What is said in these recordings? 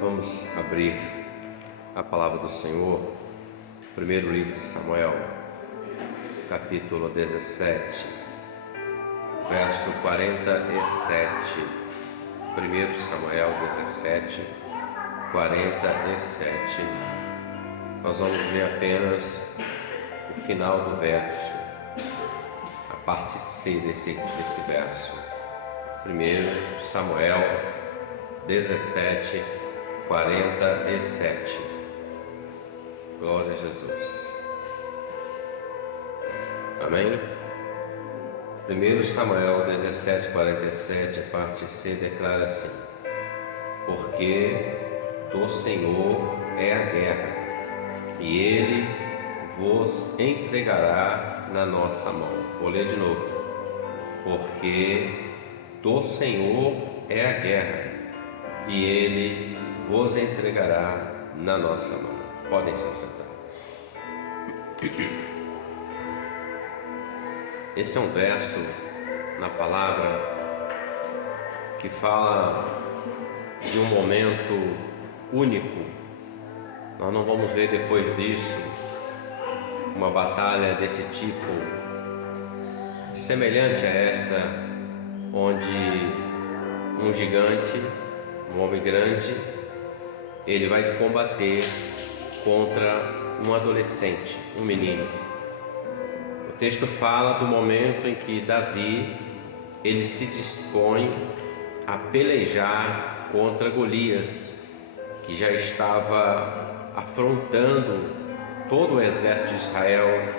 Vamos abrir a palavra do Senhor, primeiro livro de Samuel, capítulo 17, verso 47. 1 Samuel 17, 47. Nós vamos ler apenas o final do verso, a parte C desse verso. 1 Samuel 17, 47. Glória a Jesus. Amém? 1 Samuel 17, 47, a parte C declara assim: porque do Senhor é a guerra, e Ele vos entregará na nossa mão. Vou ler de novo. Porque do Senhor é a guerra, e Ele vos entregará na nossa mão. Podem se sentar. Esse é um verso na palavra que fala de um momento único. Nós não vamos ver depois disso uma batalha desse tipo, semelhante a esta, onde um gigante, um homem grande, ele vai combater contra um adolescente, um menino. O texto fala do momento em que Davi, ele se dispõe a pelejar contra Golias, que já estava afrontando todo o exército de Israel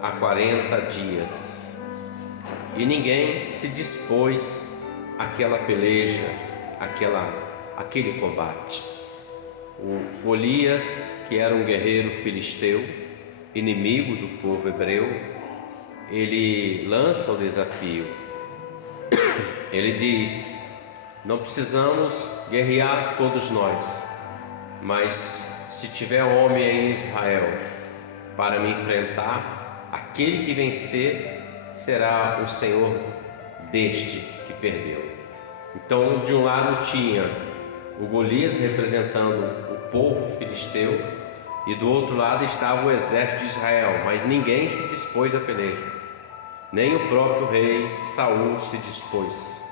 há 40 dias. E ninguém se dispôs àquela peleja, aquele combate. O Golias, que era um guerreiro filisteu, inimigo do povo hebreu, ele lança o desafio. Ele diz: não precisamos guerrear todos nós, mas se tiver homem em Israel para me enfrentar, aquele que vencer será o Senhor deste que perdeu. Então, de um lado tinha o Golias representando o povo filisteu, e do outro lado estava o exército de Israel, mas ninguém se dispôs à peleja, nem o próprio rei Saul se dispôs.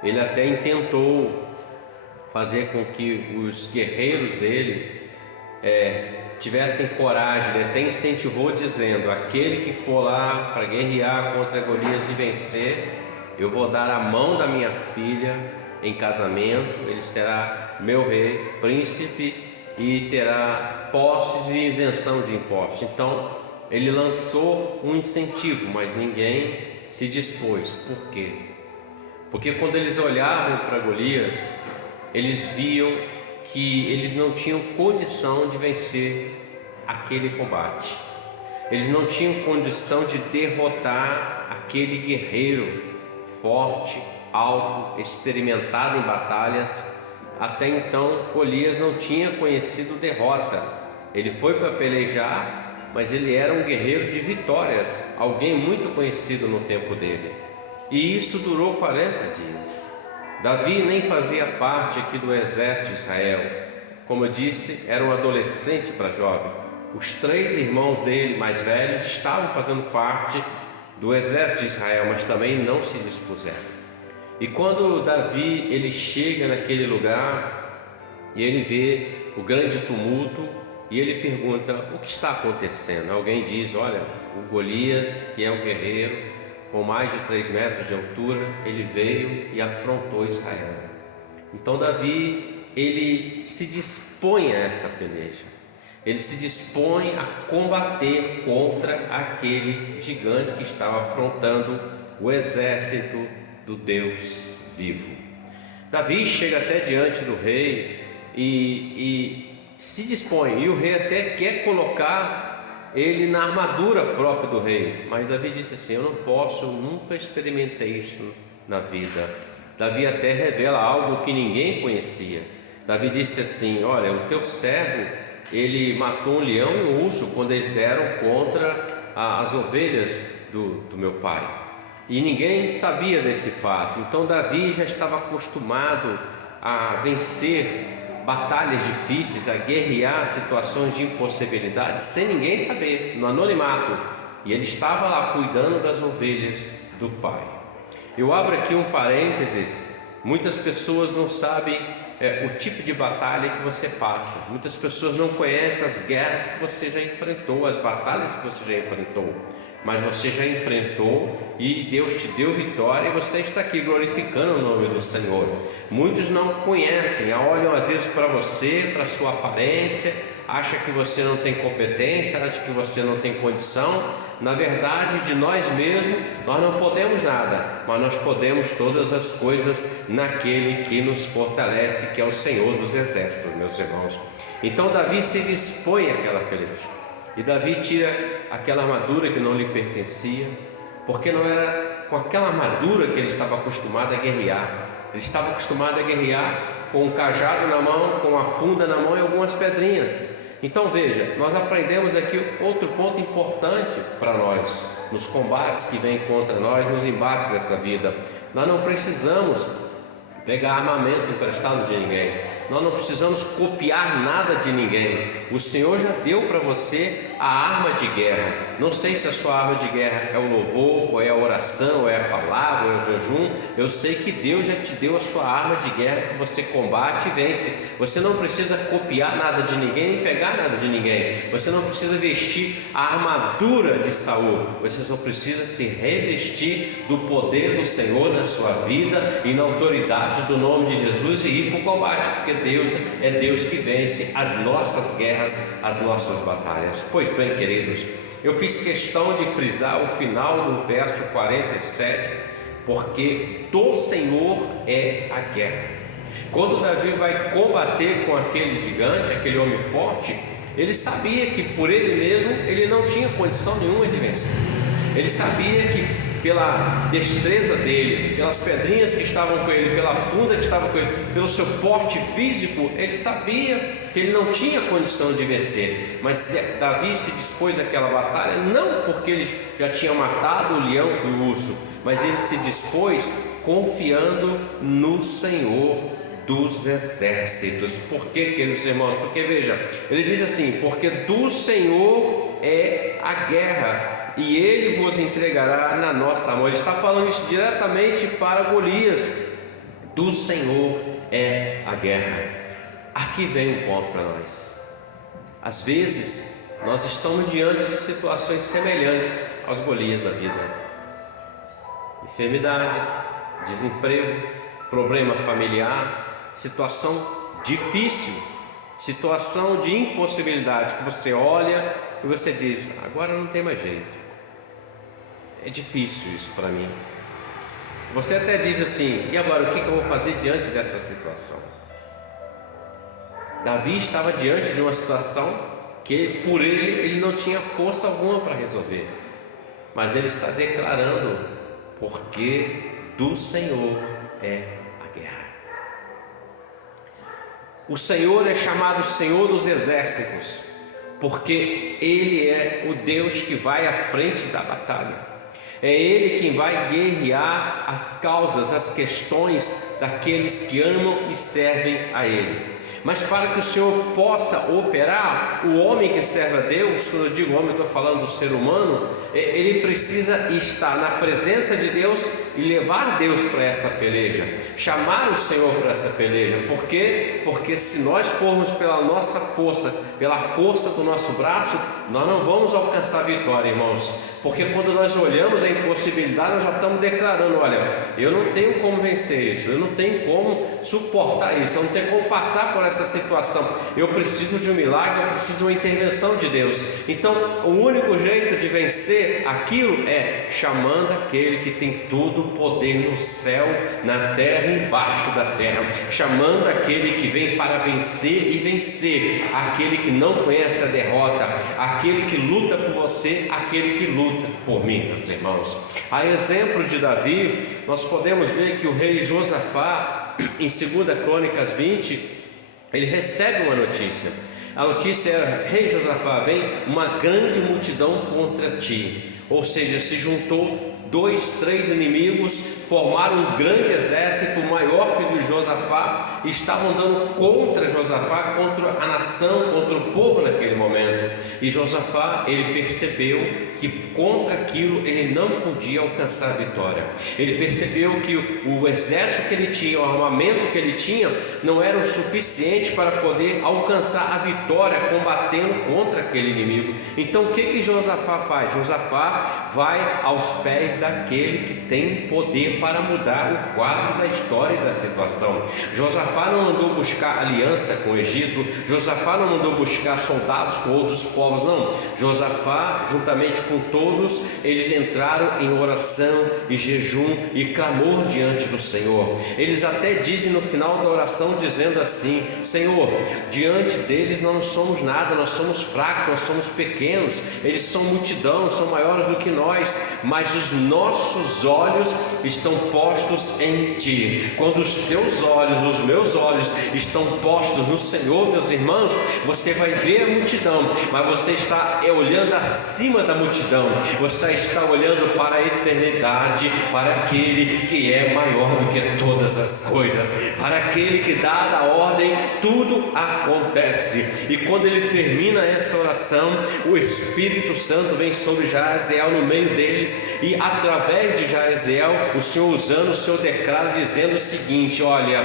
Ele até intentou fazer com que os guerreiros dele tivessem coragem, ele até incentivou dizendo: aquele que for lá para guerrear contra Golias e vencer, eu vou dar a mão da minha filha em casamento, ele será meu rei, príncipe, e terá posses e isenção de impostos. Então ele lançou um incentivo, mas ninguém se dispôs. Por quê? Porque quando eles olhavam para Golias, eles viam que eles não tinham condição de vencer aquele combate. Eles não tinham condição de derrotar aquele guerreiro forte, alto, experimentado em batalhas. Até então Golias não tinha conhecido derrota. Ele foi para pelejar, mas ele era um guerreiro de vitórias, alguém muito conhecido no tempo dele. E isso durou 40 dias. Davi nem fazia parte aqui do exército de Israel. Como eu disse, era um adolescente para jovem. Os 3 irmãos dele mais velhos estavam fazendo parte do exército de Israel, mas também não se dispuseram. E quando Davi ele chega naquele lugar e ele vê o grande tumulto, e ele pergunta: o que está acontecendo? Alguém diz: olha, o Golias, que é um guerreiro com mais de 3 metros de altura, ele veio e afrontou Israel. Então Davi ele se dispõe a essa peleja, ele se dispõe a combater contra aquele gigante que estava afrontando o exército do Deus vivo. Davi chega até diante do rei e se dispõe, e o rei até quer colocar ele na armadura própria do rei, mas Davi disse assim: eu não posso, eu nunca experimentei isso na vida. Davi até revela algo que ninguém conhecia. Davi disse assim: olha, o teu servo, ele matou um leão e um urso quando eles deram contra as ovelhas do meu pai. E ninguém sabia desse fato. Então Davi já estava acostumado a vencer batalhas difíceis, a guerrear situações de impossibilidade sem ninguém saber, no anonimato, e ele estava lá cuidando das ovelhas do Pai. Eu abro aqui um parênteses. Muitas pessoas não sabem o tipo de batalha que você passa. Muitas pessoas não conhecem as guerras que você já enfrentou, as batalhas que você já enfrentou. Mas você já enfrentou e Deus te deu vitória e você está aqui glorificando o nome do Senhor. Muitos não conhecem, olham às vezes para você, para a sua aparência, acham que você não tem competência, acham que você não tem condição. Na verdade, de nós mesmos, nós não podemos nada, mas nós podemos todas as coisas naquele que nos fortalece, que é o Senhor dos Exércitos, meus irmãos. Então Davi se dispõe àquela peleja. E Davi tira aquela armadura que não lhe pertencia, porque não era com aquela armadura que ele estava acostumado a guerrear. Ele estava acostumado a guerrear com um cajado na mão, com a funda na mão e algumas pedrinhas. Então veja, nós aprendemos aqui outro ponto importante para nós, nos combates que vêm contra nós, nos embates dessa vida. Nós não precisamos pegar armamento emprestado de ninguém. Nós não precisamos copiar nada de ninguém. O Senhor já deu para você a arma de guerra. Não sei se a sua arma de guerra é o louvor, ou é a oração, ou é a palavra, ou é o jejum. Eu sei que Deus já te deu a sua arma de guerra que você combate e vence. Você não precisa copiar nada de ninguém, nem pegar nada de ninguém. Você não precisa vestir a armadura de Saul. Você só precisa se revestir do poder do Senhor na sua vida e na autoridade do nome de Jesus e ir para o combate, porque Deus é Deus que vence as nossas guerras, as nossas batalhas. Pois bem, queridos, eu fiz questão de frisar o final do verso 47, porque do Senhor é a guerra. Quando Davi vai combater com aquele gigante, aquele homem forte, ele sabia que por ele mesmo ele não tinha condição nenhuma de vencer. Ele sabia que pela destreza dele, pelas pedrinhas que estavam com ele, pela funda que estava com ele, pelo seu porte físico, ele sabia que ele não tinha condição de vencer. Mas Davi se dispôs àquela batalha, não porque ele já tinha matado o leão e o urso, mas ele se dispôs confiando no Senhor dos Exércitos. Por quê, queridos irmãos? Porque veja, ele diz assim: porque do Senhor é a guerra, e Ele vos entregará na nossa mão. Ele está falando isso diretamente para Golias. Do Senhor é a guerra. Aqui vem um ponto para nós. Às vezes nós estamos diante de situações semelhantes aos Golias da vida: enfermidades, desemprego, problema familiar, situação difícil, situação de impossibilidade, que você olha e você diz: agora não tem mais jeito, é difícil isso para mim. Você até diz assim: e agora o que eu vou fazer diante dessa situação? Davi estava diante de uma situação que por ele não tinha força alguma para resolver, mas ele está declarando: porque do Senhor é a guerra. O Senhor é chamado Senhor dos Exércitos, porque Ele é o Deus que vai à frente da batalha. É Ele quem vai guerrear as causas, as questões daqueles que amam e servem a Ele. Mas para que o Senhor possa operar, o homem que serve a Deus, quando eu digo homem, eu estou falando do ser humano, ele precisa estar na presença de Deus e levar Deus para essa peleja, chamar o Senhor para essa peleja. Por quê? Porque se nós formos pela nossa força, pela força do nosso braço, nós não vamos alcançar a vitória, irmãos. Porque quando nós olhamos a impossibilidade, nós já estamos declarando: olha, eu não tenho como vencer isso, eu não tenho como suportar isso, eu não tenho como passar por essa situação, eu preciso de um milagre, eu preciso de uma intervenção de Deus. Então o único jeito de vencer aquilo é chamando aquele que tem todo o poder no céu, na terra e embaixo da terra, chamando aquele que vem para vencer e vencer, aquele que não conhece a derrota, aquele que luta por você, aquele que luta por mim, meus irmãos. A exemplo de Davi, nós podemos ver que o rei Josafá, em 2 Crônicas 20, ele recebe uma notícia. A notícia é: rei Josafá, vem uma grande multidão contra ti. Ou seja, se juntou 2, 3 inimigos, formaram um grande exército, maior que o de Josafá, e estavam dando contra Josafá, contra a nação, contra o povo naquele momento. E Josafá, ele percebeu que contra aquilo ele não podia alcançar a vitória. Ele percebeu que o exército que ele tinha, o armamento que ele tinha, não era o suficiente para poder alcançar a vitória combatendo contra aquele inimigo. Então o que Josafá faz? Josafá vai aos pés daquele que tem poder para mudar o quadro da história e da situação. Josafá não mandou buscar aliança com o Egito, Josafá não mandou buscar soldados com outros povos, não. Josafá, juntamente com todos, eles entraram em oração e jejum e clamor diante do Senhor. Eles até dizem no final da oração, dizendo assim: Senhor, diante deles nós não somos nada, nós somos fracos, nós somos pequenos, eles são multidão, são maiores do que nós, mas os nossos olhos estão postos em Ti. Quando os teus olhos, os meus olhos estão postos no Senhor, meus irmãos, você vai ver a multidão, mas você está olhando acima da multidão, você está olhando para a eternidade, para aquele que é maior do que todas as coisas, para aquele que dada a ordem, tudo acontece. E quando ele termina essa oração, o Espírito Santo vem sobre Jaziel no meio deles, e através de Jaziel, o Senhor usando o seu decreto, dizendo o seguinte: olha,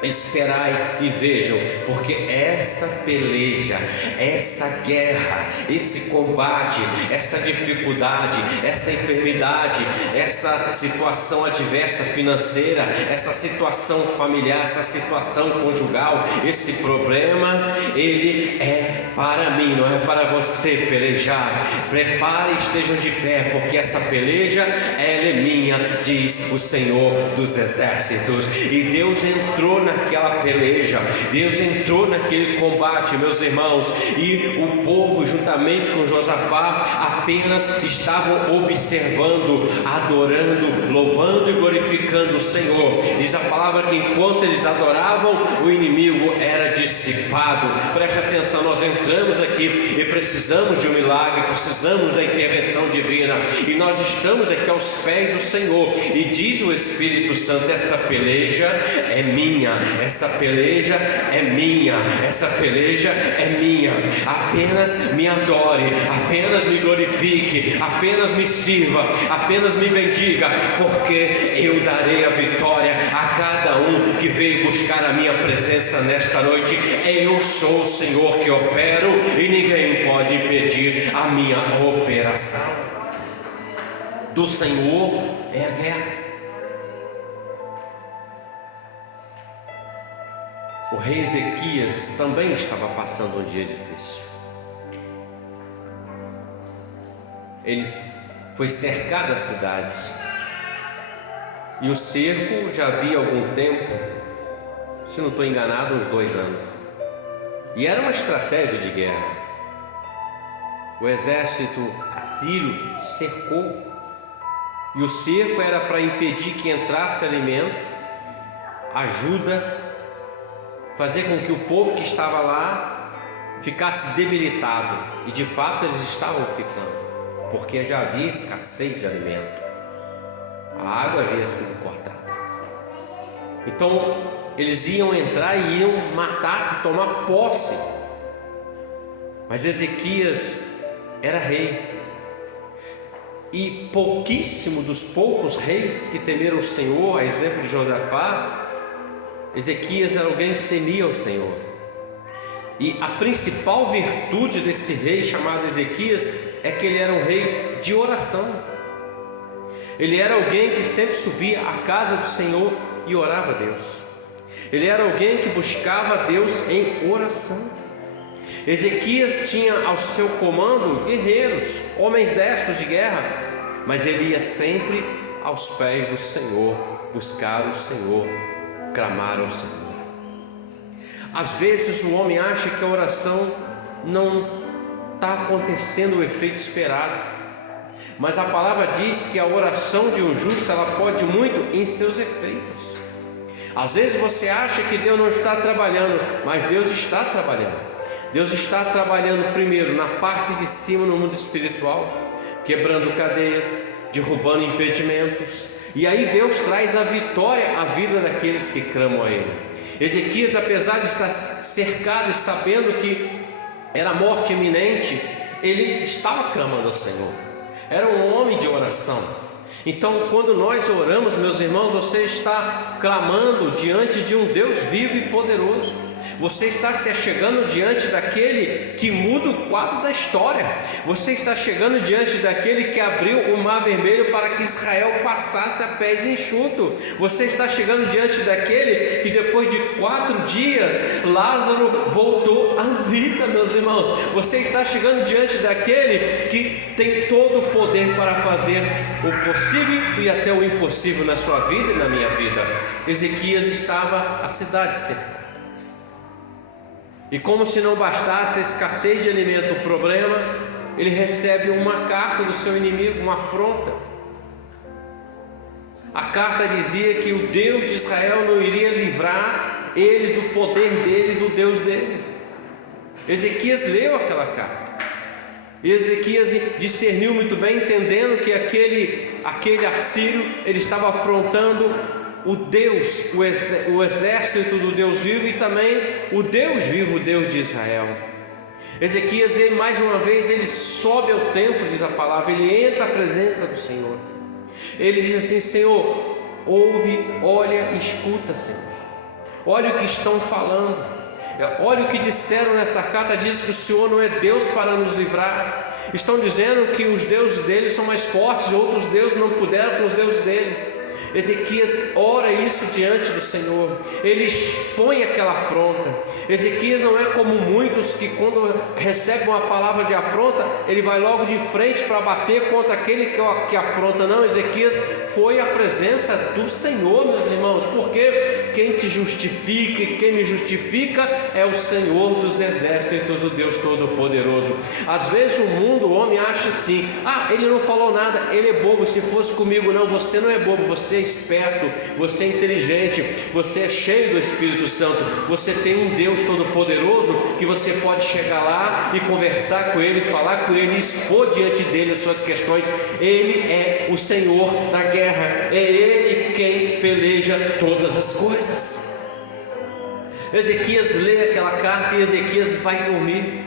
esperai e vejam, porque essa peleja, essa guerra, esse combate, essa dificuldade, essa enfermidade, essa situação adversa financeira, essa situação familiar, essa situação conjugal, esse problema, ele é para mim, não é para você pelejar. Prepare e estejam de pé, porque essa peleja, ela é minha, diz o Senhor dos Exércitos. E Deus entrou naquela peleja, Deus entrou naquele combate, meus irmãos, e o povo, juntamente com Josafá, apenas estavam observando, adorando, louvando e glorificando o Senhor. Diz a palavra que enquanto eles adoravam, o inimigo era dissipado. Preste atenção, nós entramos aqui e precisamos de um milagre, precisamos da intervenção divina, e nós estamos aqui aos pés do Senhor, e diz o Espírito Santo: esta peleja é minha, essa peleja é minha, essa peleja é minha. Apenas me adore, apenas me glorifique, apenas me sirva, apenas me bendiga, porque eu darei a vitória a cada um que veio buscar a minha presença nesta noite. Eu sou o Senhor que opero e ninguém pode impedir a minha operação. Do Senhor é a guerra. O rei Ezequias também estava passando um dia difícil. Ele foi cercado a cidade, e o cerco já havia algum tempo, se não estou enganado, uns 2 anos, e era uma estratégia de guerra. O exército assírio cercou, e o cerco era para impedir que entrasse alimento, ajuda, fazer com que o povo que estava lá ficasse debilitado, e de fato eles estavam ficando, porque já havia escassez de alimento, a água havia sido cortada. Então eles iam entrar e iam matar, tomar posse. Mas Ezequias era rei, e pouquíssimo dos poucos reis que temeram o Senhor, a exemplo de Josafá, Ezequias era alguém que temia o Senhor. E a principal virtude desse rei chamado Ezequias é que ele era um rei de oração. Ele era alguém que sempre subia à casa do Senhor e orava a Deus. Ele era alguém que buscava a Deus em oração. Ezequias tinha ao seu comando guerreiros, homens destros de guerra, mas ele ia sempre aos pés do Senhor, buscar o Senhor, clamar ao Senhor. Às vezes o homem acha que a oração não está acontecendo o efeito esperado, mas a palavra diz que a oração de um justo, ela pode muito em seus efeitos. Às vezes você acha que Deus não está trabalhando, mas Deus está trabalhando. Deus está trabalhando primeiro na parte de cima, no mundo espiritual, quebrando cadeias, derrubando impedimentos. E aí Deus traz a vitória à vida daqueles que clamam a Ele. Ezequias, apesar de estar cercado e sabendo que era morte iminente, ele estava clamando ao Senhor. Era um homem de oração. Então, quando nós oramos, meus irmãos, você está clamando diante de um Deus vivo e poderoso. Você está se achegando diante daquele que muda o quadro da história. Você está chegando diante daquele que abriu o mar vermelho para que Israel passasse a pés enxutos. Você está chegando diante daquele que depois de 4 dias Lázaro voltou à vida, meus irmãos. Você está chegando diante daquele que tem todo o poder para fazer o possível e até o impossível na sua vida e na minha vida. Ezequias estava a cidade cercada. E como se não bastasse a escassez de alimento, o problema, ele recebe uma carta do seu inimigo, uma afronta. A carta dizia que o Deus de Israel não iria livrar eles do poder deles, do Deus deles. Ezequias leu aquela carta. E Ezequias discerniu muito bem, entendendo que aquele assírio, ele estava afrontando o Deus, o exército do Deus vivo e também o Deus vivo, o Deus de Israel. Ezequias, mais uma vez, ele sobe ao templo, diz a palavra, ele entra à presença do Senhor. Ele diz assim: Senhor, ouve, olha e escuta, Senhor. Olha o que estão falando. Olha o que disseram nessa carta, diz que o Senhor não é Deus para nos livrar. Estão dizendo que os deuses deles são mais fortes, outros deuses não puderam com os deuses deles. Ezequias ora isso diante do Senhor, ele expõe aquela afronta. Ezequias não é como muitos que quando recebe uma palavra de afronta, ele vai logo de frente para bater contra aquele que afronta. Não, Ezequias foi à presença do Senhor, meus irmãos, porque quem te justifica e quem me justifica é o Senhor dos exércitos, o Deus Todo-Poderoso. Às vezes o mundo, o homem acha assim: ele não falou nada, ele é bobo. Se fosse comigo, não, você não é bobo, você é esperto, você é inteligente, você é cheio do Espírito Santo, você tem um Deus Todo-Poderoso que você pode chegar lá e conversar com Ele, falar com Ele, expor diante dele as suas questões. Ele é o Senhor da guerra, é Ele quem peleja todas as coisas. Ezequias lê aquela carta e Ezequias vai dormir.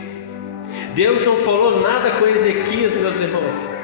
Deus não falou nada com Ezequias, meus irmãos,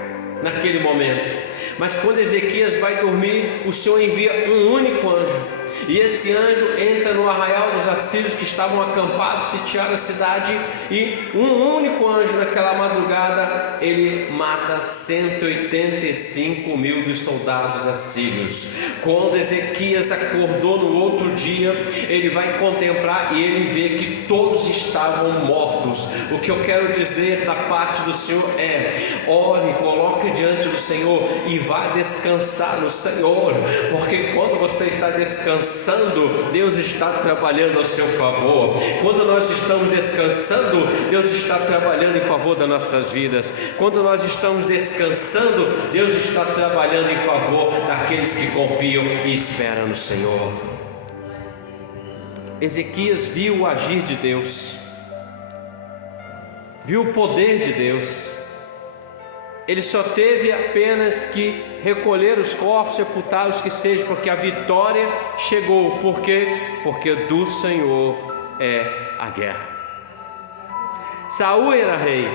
naquele momento. Mas quando Ezequias vai dormir, o Senhor envia um único anjo. E esse anjo entra no arraial dos assírios que estavam acampados, sitiaram a cidade. E um único anjo naquela madrugada, ele mata 185.000 dos soldados assírios. Quando Ezequias acordou no outro dia, ele vai contemplar e ele vê que todos estavam mortos. O que eu quero dizer da parte do Senhor é: ore, coloque diante do Senhor e vá descansar no Senhor, porque quando você está descansando, Deus está trabalhando ao seu favor. Quando nós estamos descansando, Deus está trabalhando em favor das nossas vidas. Quando nós estamos descansando, Deus está trabalhando em favor daqueles que confiam e esperam no Senhor. Ezequias viu o agir de Deus, viu o poder de Deus. Ele só teve apenas que recolher os corpos, sepultá-los que seja, porque a vitória chegou. Por quê? Porque do Senhor é a guerra. Saul era rei,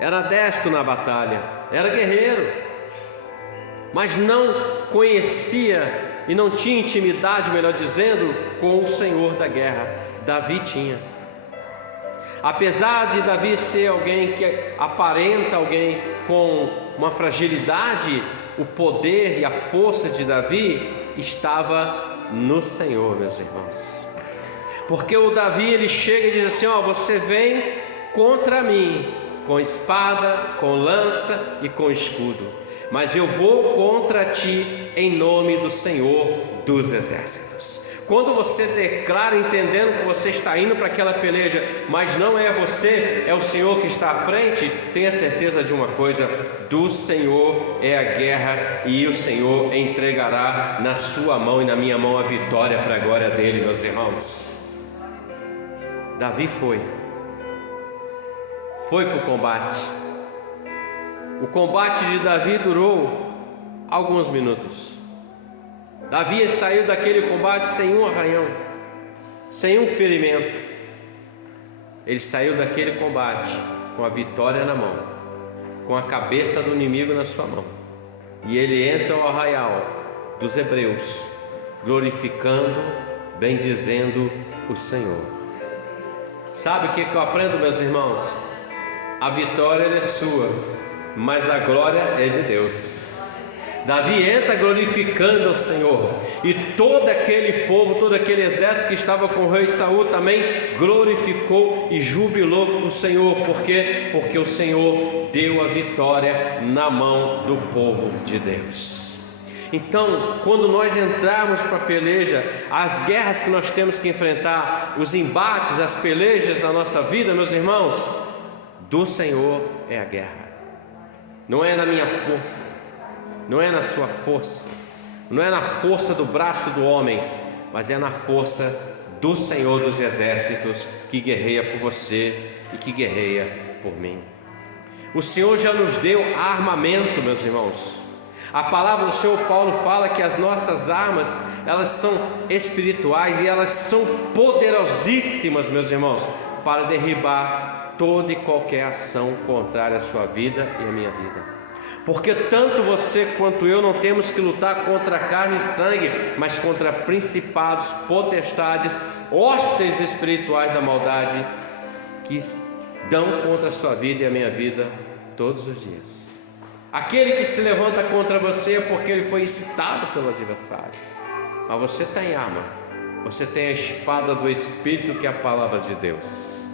era destro na batalha, era guerreiro, mas não conhecia e não tinha intimidade, melhor dizendo, com o Senhor da guerra. Davi tinha. Apesar de Davi ser alguém que aparenta alguém com uma fragilidade, o poder e a força de Davi estava no Senhor, meus irmãos. Porque o Davi, ele chega e diz assim: você vem contra mim com espada, com lança e com escudo, mas eu vou contra ti em nome do Senhor dos exércitos. Quando você declara, entendendo que você está indo para aquela peleja, mas não é você, é o Senhor que está à frente, tenha certeza de uma coisa: do Senhor é a guerra, e o Senhor entregará na sua mão e na minha mão a vitória para a glória dele, meus irmãos. Davi foi para o combate. O combate de Davi durou alguns minutos. Davi saiu daquele combate sem um arranhão, sem um ferimento. Ele saiu daquele combate com a vitória na mão, com a cabeça do inimigo na sua mão. E ele entra ao arraial dos hebreus, glorificando, bendizendo o Senhor. Sabe o que eu aprendo, meus irmãos? A vitória é sua, mas a glória é de Deus. Davi entra glorificando o Senhor, e todo aquele povo, todo aquele exército que estava com o rei Saul também glorificou e jubilou o Senhor. Por quê? Porque o Senhor deu a vitória na mão do povo de Deus. Então, quando nós entrarmos para a peleja, as guerras que nós temos que enfrentar, os embates, as pelejas na nossa vida, meus irmãos, do Senhor é a guerra. Não é na minha força, não é na sua força, não é na força do braço do homem, mas é na força do Senhor dos exércitos, que guerreia por você e que guerreia por mim. O Senhor já nos deu armamento, meus irmãos. A palavra do Senhor Paulo fala que as nossas armas, elas são espirituais e elas são poderosíssimas, meus irmãos, para derribar toda e qualquer ação contrária à sua vida e à minha vida. Porque tanto você quanto eu não temos que lutar contra carne e sangue, mas contra principados, potestades, hostes espirituais da maldade, que dão contra a sua vida e a minha vida todos os dias. Aquele que se levanta contra você é porque ele foi incitado pelo adversário. Mas você tem arma, você tem a espada do Espírito, que é a palavra de Deus.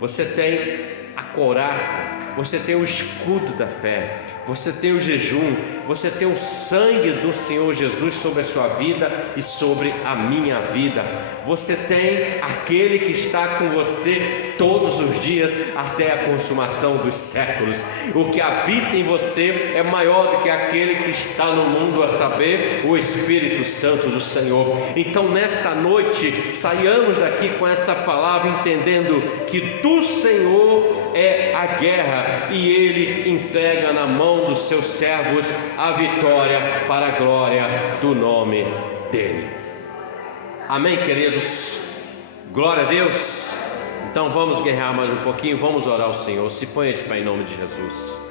Você tem a couraça, você tem o escudo da fé, você tem o jejum, você tem o sangue do Senhor Jesus sobre a sua vida e sobre a minha vida. Você tem aquele que está com você todos os dias até a consumação dos séculos. O que habita em você é maior do que aquele que está no mundo, a saber, o Espírito Santo do Senhor. Então, nesta noite, saiamos daqui com essa palavra, entendendo que do Senhor é a guerra, e Ele entrega na mão dos seus servos a vitória para a glória do nome dEle. Amém, queridos? Glória a Deus. Então vamos guerrear mais um pouquinho, vamos orar ao Senhor. Se ponha de pé em nome de Jesus.